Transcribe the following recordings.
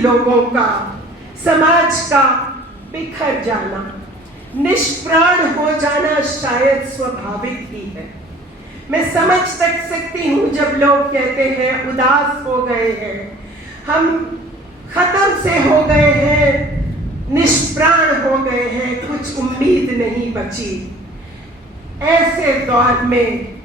लोगों का, समाज का बिखर जाना, निष्प्राण हो जाना शायद स्वाभाविक ही है। मैं समझ सकती हूँ जब लोग कहते हैं उदास हो गए हैं, हम खत्म से हो गए हैं, निष्प्राण हो गए हैं, कुछ उम्मीद नहीं बची। ऐसे दौर में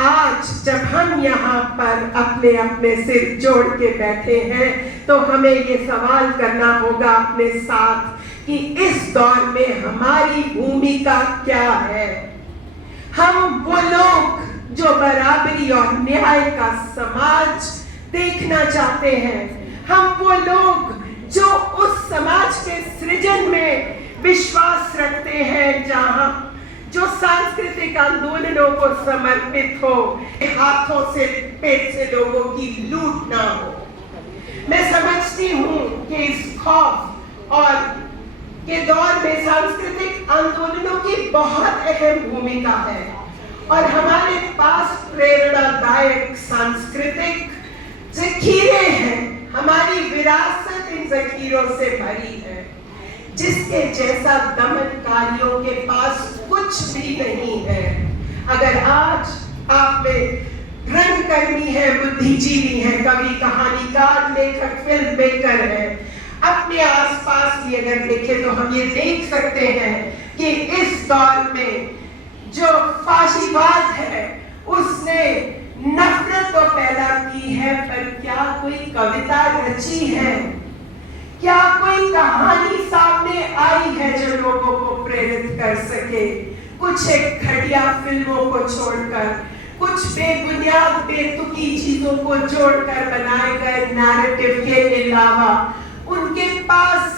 आज जब हम यहाँ पर अपने अपने सिर जोड़ के बैठे हैं, तो हमें ये सवाल करना होगा अपने साथ कि इस दौर में हमारी भूमिका क्या है। हम वो लोग जो बराबरी और न्याय का समाज देखना चाहते हैं, हम वो लोग जो उस समाज के सृजन में विश्वास रखते हैं जहां जो सांस्कृतिक आंदोलनों को समर्पित हो, हाथों से पेट से लोगों की लूट ना हो। मैं समझती हूँ कि इस खौफ और के दौर में सांस्कृतिक आंदोलनों की बहुत अहम भूमिका है और हमारे पास प्रेरणादायक सांस्कृतिक जखीरे हैं। हमारी विरासत इन जखीरों से भरी है, जिसके जैसा दमनकारियों के पास कुछ भी नहीं है। अगर आज आप में रंगकर्मी है, बुद्धिजीवी है, कवि, कहानीकार, लेखक, फिल्म मेकर है, अपने आसपास भी अगर देखें तो हम ये देख सकते हैं कि इस दौर में जो फाशीवाद है उसने नफरत तो पैदा की है, पर क्या कोई कविता रची है, क्या कोई कहानी सामने आई है जो लोगों को प्रेरित कर सके? कुछ एक घटिया फिल्मों को छोड़कर, कुछ बेबुनियाद बेतुकी चीजों को जोड़कर बनाए गए नैरेटिव के अलावा उनके पास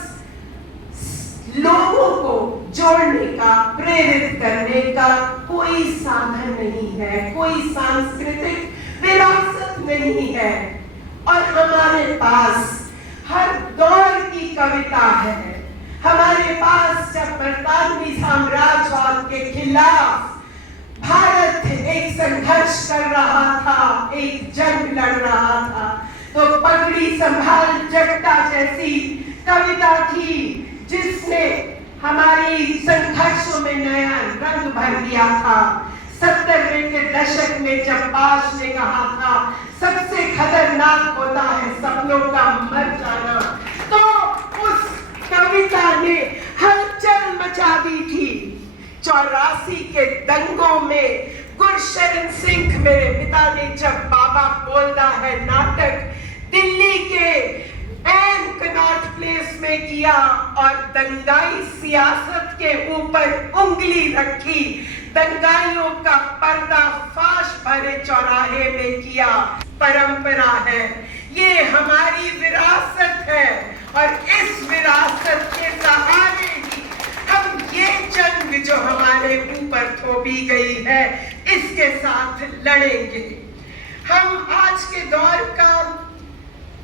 लोगों को जोड़ने का, प्रेरित करने का कोई साधन नहीं है, कोई सांस्कृतिक विरासत नहीं है। और हमारे पास हर दौर की कविता है। हमारे पास जब बरतानवी साम्राज्यवाद के खिलाफ भारत एक संघर्ष कर रहा था, एक जंग लड़ रहा था, तो पगड़ी संभाल जगता जैसी कविता थी जिसने हमारी संघर्षों में नया रंग भर दिया था। 70वें के दशक में जब पाश ने कहा था सबसे खतरनाक होता है सपनों का मर जाना, तो उस कविता ने हलचल मचा दी थी। 84 के दंगों में गुरशरण सिंह मेरे पिता ने जब बाबा बोलता है नाटक दिल्ली के एन कनॉट प्लेस में किया और दंगाई सियासत के ऊपर उंगली रखी, दंगाइयों का पर्दाफाश भरे चौराहे में किया। परंपरा है, ये हमारी विरासत है और इस विरासत के सहारे ही हम ये जंग जो हमारे ऊपर थोपी गई है इसके साथ लड़ेंगे। हम आज के दौर का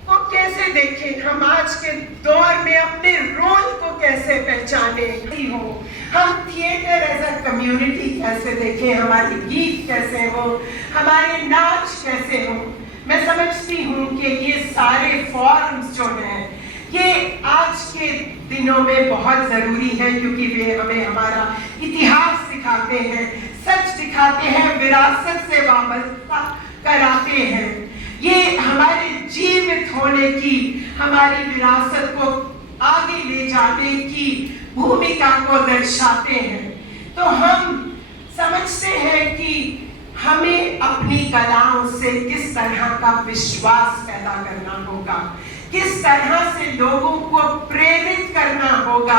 को कैसे देखें, हम आज के दौर में अपने रोल को कैसे पहचाने हो, हम थिएटर एज अ कम्युनिटी कैसे देखें, हमारे गीत कैसे हो, हमारे नाच कैसे हो। मैं समझती हूँ कि ये सारे फॉर्म्स जो हैं ये आज के दिनों में बहुत जरूरी है, क्योंकि वे हमें हमारा इतिहास दिखाते हैं, सच दिखाते हैं, विरासत से वाबस्ता कराते हैं। ये हमारे जीवित होने की, हमारी विरासत को आगे ले जाने की भूमिका को दर्शाते हैं। तो हम समझते हैं कि हमें अपनी कलाओं से किस तरह का विश्वास पैदा करना होगा, किस तरह से लोगों को प्रेरित करना होगा।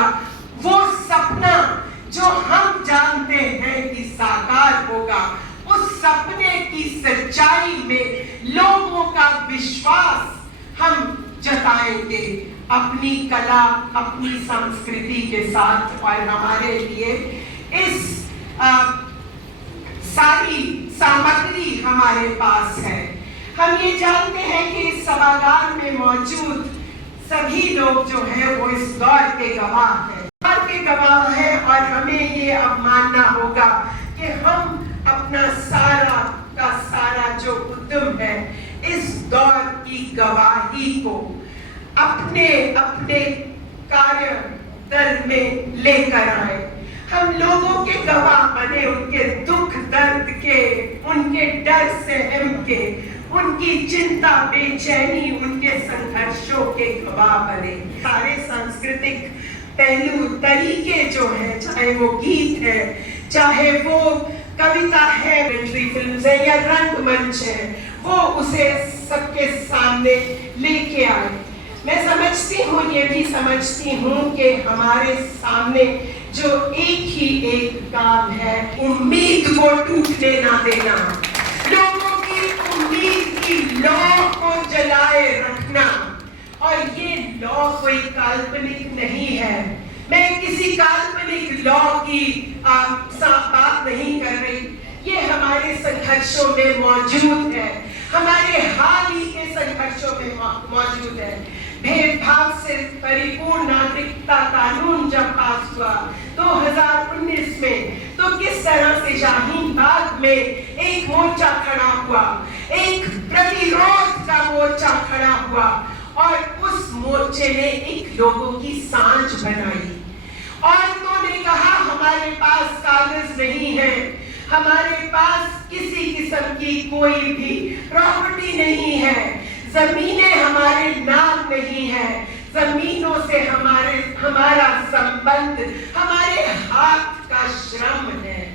वो सपना जो हम जानते हैं कि साकार होगा, उस सपने की सच्चाई में लोगों का विश्वास हम जताएंगे अपनी कला, अपनी संस्कृति के साथ। और हमारे लिए इस सारी सामग्री हमारे पास है। हम ये जानते हैं कि इस सभागार में मौजूद सभी लोग जो हैं वो इस दौर के गवाह हैं, और हमें ये अब मानना होगा कि हम अपना सारा का सारा जो उद्यम है इस दौर की गवाही को अपने अपने कार्य दल में लेकर आए। हम लोगों के गवाह बने, उनके दुख दर्द के, उनके डर सहम के, उनकी चिंता बेचैनी, उनके संघर्षों के गवाह बने। सारे सांस्कृतिक पहलू तरीके जो हैं, चाहे वो गीत है, चाहे वो कविता है, फिल्म है या रंगमंच है, वो उसे सबके सामने लेके आए। मैं समझती हूँ, ये भी समझती हूँ कि हमारे सामने जो एक काम है, उम्मीद को टूटने ना देना, लोगों की उम्मीद की लौ को जलाए रखना। और ये लौ कोई काल्पनिक नहीं है। मैं किसी काल्पनिक लौ की बात नहीं कर रही। ये हमारे संघर्षों में मौजूद है, हमारे हाल ही के संघर्षों में मौजूद है। भेदभाव से परिपूर्ण नागरिकता कानून जब पास हुआ 2019 में, तो किस तरह से शाहीन बाग में एक मोर्चा खड़ा हुआ, एक प्रतिरोध का मोर्चा खड़ा हुआ, और उस मोर्चे ने एक लोगों की सांझ बनाई। औरतों ने कहा, हमारे पास कागज नहीं है, हमारे पास किसी किस्म की कोई भी प्रॉपर्टी नहीं है, जमीनें हमारे नाम नहीं है, जमीनों से हमारा संबंध हमारे हाथ का श्रम है।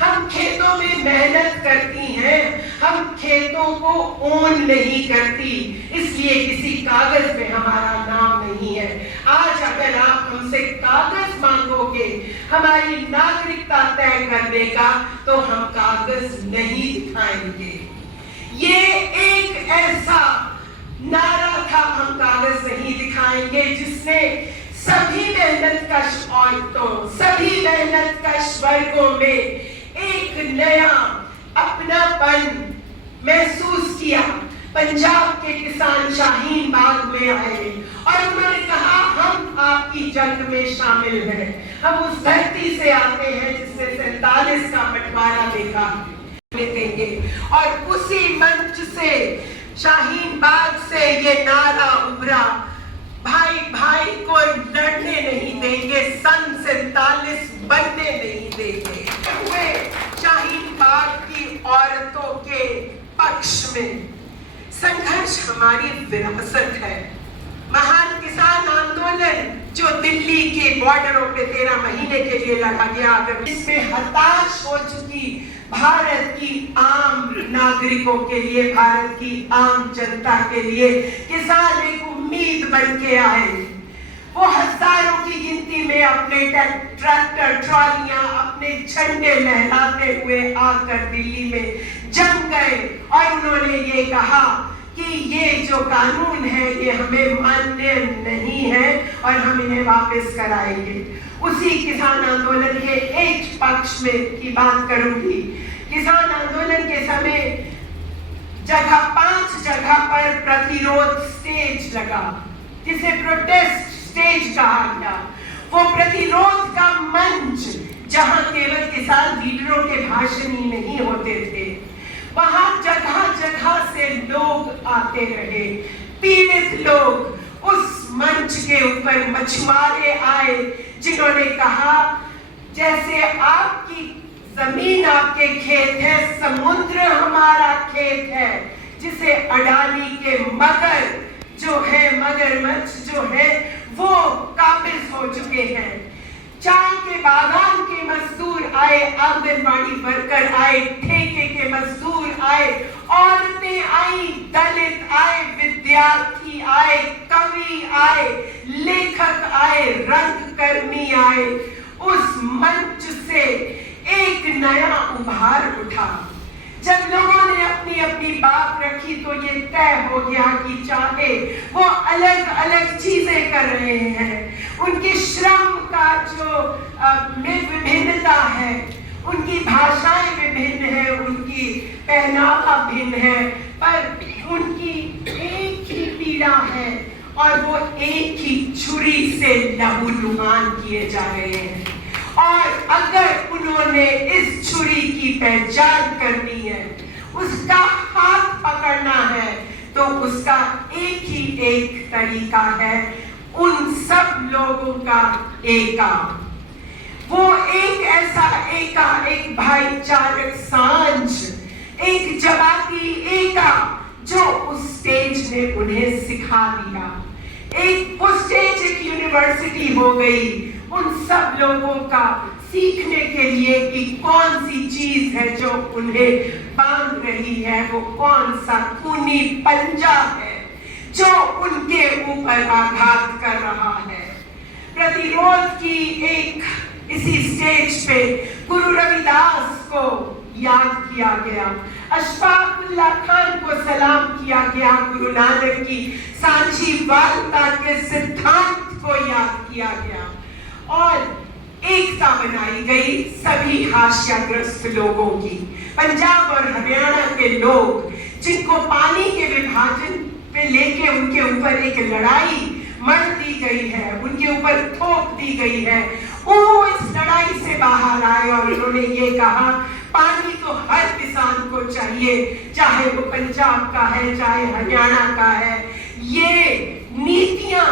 हम खेतों में मेहनत करती हैं, हम खेतों को ओन नहीं करती, इसलिए किसी कागज में हमारा नाम नहीं है। आज अगर आप हमसे कागज मांगोगे हमारी नागरिकता तय करने का, तो हम कागज नहीं दिखाएंगे। ये एक ऐसा नारा था, हम कागज नहीं दिखाएंगे, जिसने सभी मेहनतकश औरतों, सभी मेहनतकश वर्गों में एक नया अपनापन महसूस किया। पंजाब के किसान शाहीन बाग में आए और उन्होंने कहा, हम आपकी जंग में शामिल हैं, हम उस धरती से आते हैं जिसने 47 का बंटवारा देखा देंगे। और उसी मंच से, शाहीन बाग से ये नारा उभरा, भाई भाई को लड़ने नहीं देंगे, सन 47 बनने नहीं देंगे। हुए शाहीन बाग की औरतों के पक्ष में संघर्ष हमारी विरासत है। महान किसान आंदोलन जो दिल्ली के बॉर्डरों पे 13 महीने के लिए लड़ा गया, अगर इसमें हताश हो चुकी भारत की आम नागरिकों के लिए, भारत की आम जनता के लिए किसान एक उम्मीद बन के आए। वो हजारों की गिनती में अपने ट्रैक्टर ट्रॉलियां, अपने झंडे लहराते हुए आकर दिल्ली में जम गए और उन्होंने ये कहा कि ये जो कानून है ये हमें मान्य नहीं है और हम इन्हें वापस कराएंगे। उसी किसान आंदोलन के एक पक्ष में की बात करूंगी। किसान आंदोलन के समय 5 जगह पर प्रतिरोध स्टेज लगा, जिसे प्रोटेस्ट स्टेज कहा गया। वो प्रतिरोध का मंच जहां केवल किसान लीडरों के भाषण ही नहीं होते थे, वहां जगह जगह से लोग आते रहे, पीड़ित लोग। उस मंच के ऊपर मछुआरे आए जिन्होंने कहा, जैसे आपकी जमीन आपके खेत है, समुद्र हमारा खेत है, जिसे अडानी के मगर जो है, मगरमच्छ जो है, वो काबिज हो चुके हैं। चाय के बागान के मजदूर आए, आंगनबाड़ी वर्कर आए, ठेके के मजदूर आए, औरतें आई, दलित आए, विद्यार्थी आए, कवि आए, लेखक आए, रंगकर्मी आए। उस मंच से एक नया उभार उठा। जब लोगों ने अपनी अपनी बात रखी तो ये तय हो गया कि चाहे वो अलग अलग चीजें कर रहे हैं, उनकी श्रम का जो विभिन्नता है, उनकी भाषाएं विभिन्न है, उनकी पहनावा भिन्न है, पर उनकी एक ही पीड़ा है और वो एक ही छुरी से लहूलुहान किए जा रहे हैं। और अगर उन्होंने इस छुरी की पहचान करनी है, उसका हाथ पकड़ना है, तो उसका एक ही एक तरीका है, उन सब लोगों का एका। वो एक ऐसा एका, एक भाईचारक सांझ, एक जमाती एका जो उस स्टेज ने उन्हें सिखा दिया। एक वो स्टेज एक यूनिवर्सिटी हो गई उन सब लोगों का सीखने के लिए कि कौन सी चीज है जो उन्हें बांध रही है, वो कौन सा खूनी पंजा है जो उनके ऊपर आघात कर रहा है। प्रतिरोध की एक इसी स्टेज पे गुरु रविदास को याद किया गया, अशफाक उल्लाह खान को सलाम किया गया, गुरु नानक की सांझीवालता के सिद्धांत को याद किया गया और एकता बनाई गई सभी हाशियाग्रस्त लोगों की। पंजाब और हरियाणा के लोग जिनको पानी के विभाजन पे लेके उनके ऊपर एक लड़ाई मर दी गई है, उनके ऊपर थोप दी गई है, वो इस लड़ाई से बाहर आए और उन्होंने ये कहा पानी तो हर किसान को चाहिए, चाहे वो पंजाब का है चाहे हरियाणा का है। ये नीतियां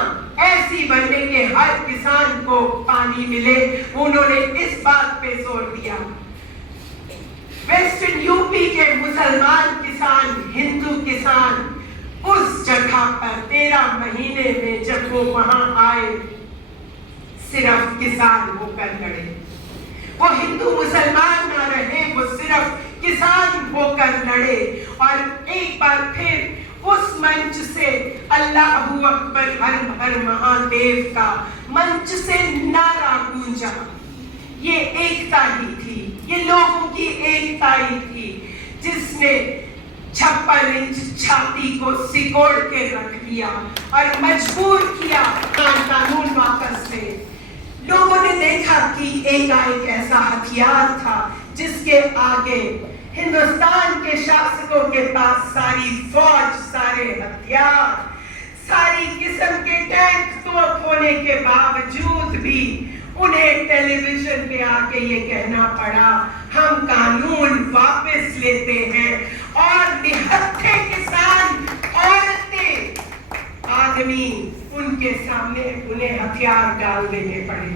ऐसी बनने के हर किसान को पानी मिले, उन्होंने इस बात पे जोर दिया। वेस्टर्न यूपी के मुसलमान किसान, हिंदू किसान उस जगह पर 13 महीने में जब वो वहां आए सिर्फ किसान होकर लड़े। वो हिंदू मुसलमान ना रहे, वो सिर्फ किसान होकर लड़े और एक बार फिर उस मंच से अल्लाहू अकबर हर हर महादेव का मंच से नारा गूंजा। ये एकता ही थी, ये लोगों की एकता ही थी जिसने 56 इंच छाती को सिकोड़ के रख दिया और मजबूर किया कानून वापस से। लोगों ने देखा कि एक ऐसा हथियार था जिसके आगे हिंदुस्तान के शासकों के पास सारी फौज, सारे हथियार, सारी किस्म के टैंक तोप होने के बावजूद भी उन्हें टेलीविजन पे आके ये कहना पड़ा हम कानून वापस लेते हैं और निहत्थे किसान, औरतें, आदमी उनके सामने उन्हें हथियार डाल देने पड़े।